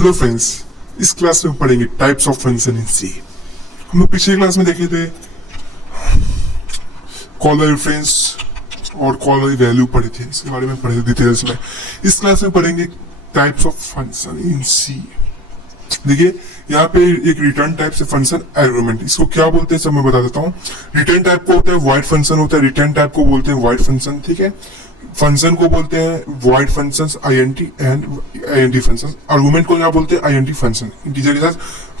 Hello friends, इस class में पढ़ेंगे टाइप्स ऑफ फंक्शन इन सी। हम लोग पिछले क्लास में देखे थे कॉलर रेफरेंस और कॉलर वैल्यू पढ़े थे, इसके बारे में पढ़े थे डिटेल्स में। इस क्लास में पढ़ेंगे टाइप्स ऑफ फंक्शन इन सी। देखिए यहाँ पे एक रिटर्न टाइप से फंक्शन आर्गुमेंट, इसको क्या बोलते हैं सब मैं बता देता हूँ। रिटर्न टाइप को होता है वॉइड फंक्शन होता है, रिटर्न टाइप को बोलते हैं वॉइड फंक्शन, ठीक है। फंक्शन को बोलते हैं void functions INT and INT function. Argument को क्या बोलते हैं आईएनटी फंक्शन, इंटीजर के साथ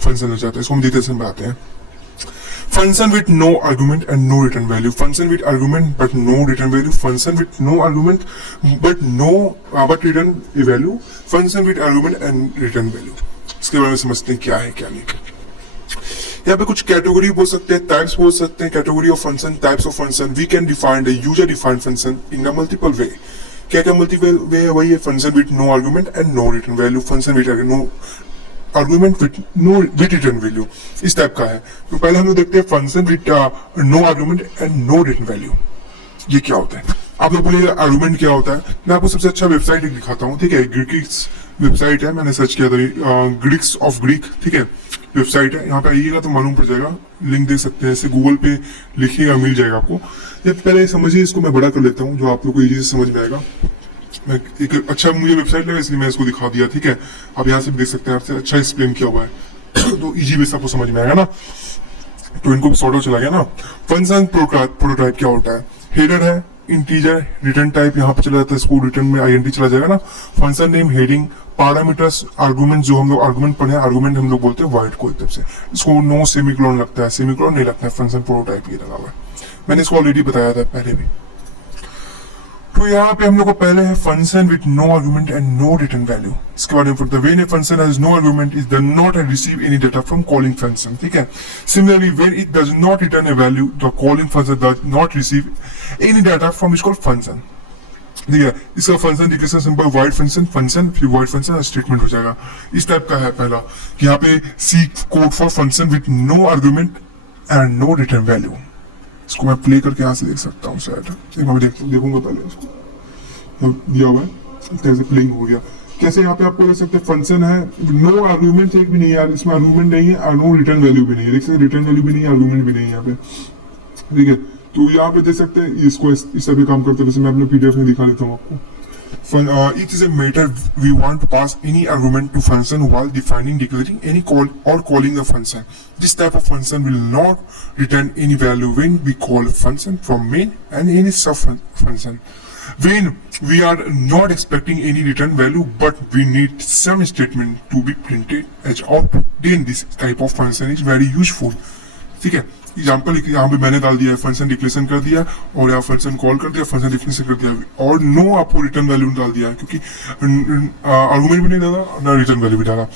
फंक्शन हो जाता है। इसको हम डिटेल्स में बताते हैं। Function with no argument and no return value, function with argument but no return value, function with no argument but return value, function with argument and return value. इसके बारे में समझते हैं क्या है क्या नहीं। यहाँ पे कुछ कैटेगरी बोल सकते हैं, टाइप्स बोल सकते हैं, category of function, types of function. We can define the user defined function in a multiple way. क्या क्या मल्टीपल वे है? वही है function with no argument and no return value, function with no argument with return value, इस type का है। तो पहले हम लोग देखते हैं function with no argument and no return value, ये क्या होता है। आप लोग बोलिए आर्गुमेंट क्या होता है। मैं आपको सबसे अच्छा वेबसाइट दिखाता हूँ, ठीक है। ग्रीक्स वेबसाइट है, मैंने सर्च किया था, ग्रीक्स ऑफ ग्रीक, ठीक है, वेबसाइट है। यहाँ पे आइएगा तो मालूम पड़ जाएगा, लिंक दे सकते हैं, ऐसे गूगल पे लिखिएगा मिल जाएगा आपको। ये पहले समझिए, इसको मैं बड़ा कर लेता हूँ जो आप लोग को इजी से समझ में आएगा। मैं एक अच्छा मुझे वेबसाइट लगा इसलिए मैं इसको दिखा दिया, ठीक है। आप यहाँ से भी देख सकते हैं, आपसे अच्छा एक्सप्लेन किया हुआ है तो इजी वे से आपको समझ में आएगा ना। तो इनको सॉर्ट चला गया ना। फंक्शन प्रोटोटाइप क्या होता है? हेडर है, इंटीजर, रिटर्न टाइप यहाँ पे चला जाता है, इसको रिटर्न में आईएनटी चला जाएगा ना। Function name, heading, parameters, argument, जो हम लोग आर्गुमेंट पढ़े हैं, आर्गुमेंट हम लोग बोलते हैं वाइड को एक तरफ से। इसको नो सेमीकोलन लगता है, सेमीकोलन नहीं लगता है, फंक्शन प्रोटोटाइप ये लगा हुआ है। मैंने इसको ऑलरेडी बताया था पहले भी। तो यहाँ पे हम लोग को पहले है function with no argument and no return value. इसके बारे में पढ़ते हैं। When a function has no argument it does not receive any data from calling function, ठीक है। Similarly when it does not return a value the calling function does not receive any data from its called function, ठीक है। इसका function declaration simple void function, function फिर void function statement हो जाएगा। इस type का है पहला कि यहाँ पे C code for function with no argument and no return value. इसको मैं प्ले करके यहाँ से देख सकता हूँ शायद, मैं देखूंगा पहले इसको दिया हुआ है, इस तरह से प्लेइंग हो गया। कैसे यहाँ पे आपको देख सकते हैं फंक्शन है, नो आर्गुमेंट एक भी नहीं है, इसमें आर्गुमेंट नहीं है, नो रिटर्न वैल्यू भी नहीं है, देख सकते रिटर्न वैल्यू भी नहीं है, आर्गुमेंट भी नहीं है यहाँ पे, ठीक है। तो यहाँ पे देख सकते हैं इसको इस तरह काम करते हैं। जैसे मैं अपने पीडीएफ में दिखा देता हूँ आपको। It is a matter we want to pass any argument to function while defining, declaring any call or calling the function. This type of function will not return any value when we call function from main and any sub function. When we are not expecting any return value but we need some statement to be printed as output, then this type of function is very useful, ठीक है। Example यहाँ पे मैंने डाल दिया है, function declaration कर दिया और यहाँ फंक्शन कॉल कर दिया, फंक्शन डिक्लेरेशन कर दिया और नो आपको रिटर्न वैल्यू डाल दिया क्योंकि आर्गुमेंट भी नहीं डाला ना रिटर्न वैल्यू भी डाला,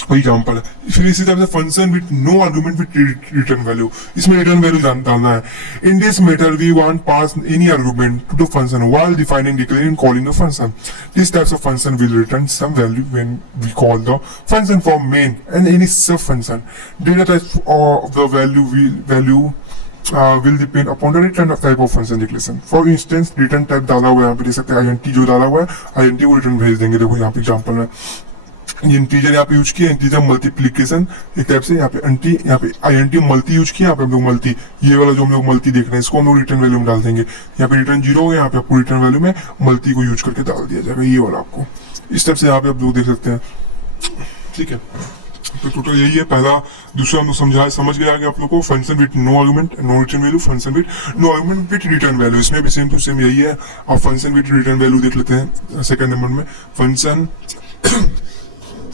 वही एग्जाम्पल है। फिर इसी तरह से function with no argument with return value, इसमें रिटर्न वैल्यू डालना है। In this method we want pass any argument to the function while defining, declaring, calling the function. This types of function will return some value when we call the function from main and any sub function. Data type of the value will depend upon the return type of function declaration. For instance, return type डाला हुआ है यहाँ पे देख सकते हैं, INT जो डाला हुआ है INT को रिटर्न भेज देंगे। देखो यहाँ पे एग्जाम्पल में इंटीजर यहाँ पे यूज किया, इंटीजर मल्टीप्लीकेशन एक टाइप से, यहाँ पे यहाँ पे INT मल्टी यूज किया, यहाँ पे हम लोग मल्टी, ये वाला जो हम लोग मल्टी देख रहे हैं इसको हम लोग रिटर्न वैल्यू में डाल देंगे। यहाँ पे रिटर्न 0 हो गया, यहाँ पे आपको रिटर्न वैल्यू में मल्टी को यूज करके डाल दिया जाएगा, ये वाला आपको इस टाइप से यहाँ पे आप लोग देख सकते हैं, ठीक है। तो टोटल यही है। पहला दूसरा हम लोग समझ गया कि आप लोग को function with no argument no return value, function with no argument with return value, इसमें भी सेम टू सेम यही है। और फंक्शन विथ रिटर्न वैल्यू देख लेते हैं सेकंड नंबर में। Function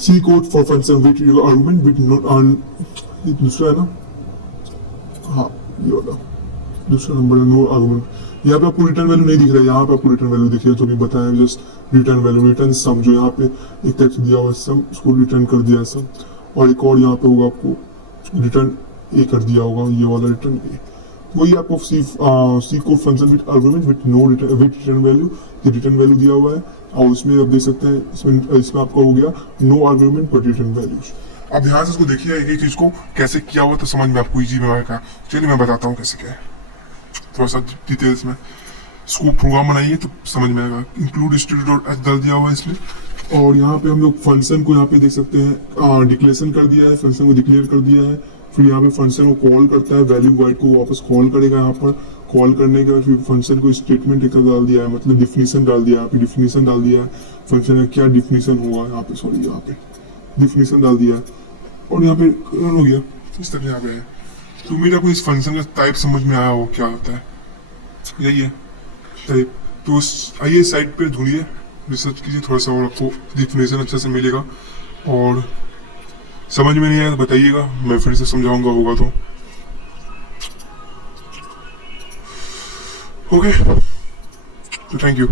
C code for function with argument with no, दूसरा है ना, हाँ ये वाला दूसरा नंबर है, नो आर्गुमेंट। यहाँ पे आपको रिटर्न वैल्यू नहीं दिख रहा है, यहाँ पे आपको रिटर्न वैल्यू दिख रही है, जो भी बताया जस्ट रिटर्न वैल्यू, रिटर्न सम जो यहाँ पे एक टाइप से दिया हुआ है सम, उसको रिटर्न कर दिया सम। और एक और यहाँ पे होगा आपको रिटर्न ए कर दिया होगा, ये वाला रिटर्न ए। वही आपको C code function with argument with no return value, ये रिटर्न वैल्यू दिया हुआ है। और उसमें आप देख सकते हैं इसमें आपका हो गया no argument but return values. अब ध्यान से इसको देखिए, एक एक चीज को कैसे किया हुआ तो समझ में आपको इजी में आएगा। चलिए मैं बताता हूँ कैसे क्या है, थोड़ा सा डिटेल्स में। इसको प्रोग्राम बनाइए तो समझ में आएगा। इंक्लूड स्टूडियो डाल दिया हुआ है इसमें, और यहाँ पे हम लोग फंक्शन को यहाँ पे देख सकते हैं, डिक्लेरेशन कर दिया है, फंक्शन को डिक्लेयर कर दिया है। फिर यहाँ पे फंक्शन को कॉल करता है, वैल्यू वाइड को वापस कॉल करेगा। यहाँ पर कॉल करने के बाद फिर फंक्शन को स्टेटमेंट एक डाल दिया है, मतलब डिफिनीशन डाल दिया है, यहाँ पे डिफिनीशन डाल दिया है, फंक्शन का क्या डिफिनीशन हुआ यहाँ पे, सॉरी यहाँ पे डिफिनीशन डाल दिया है और यहाँ पे रन हो गया। इस तरह यहाँ पे है। तो उम्मीद आपको इस फंक्शन का टाइप समझ में आया हो, क्या होता है, यही है टाइप। तो आइए साइट पे ढूंढिए, रिसर्च कीजिए थोड़ा सा और आपको डिफिनेशन अच्छा से मिलेगा। और समझ में नहीं आया तो बताइएगा, मैं फिर से समझाऊंगा होगा तो। ओके, तो थैंक यू।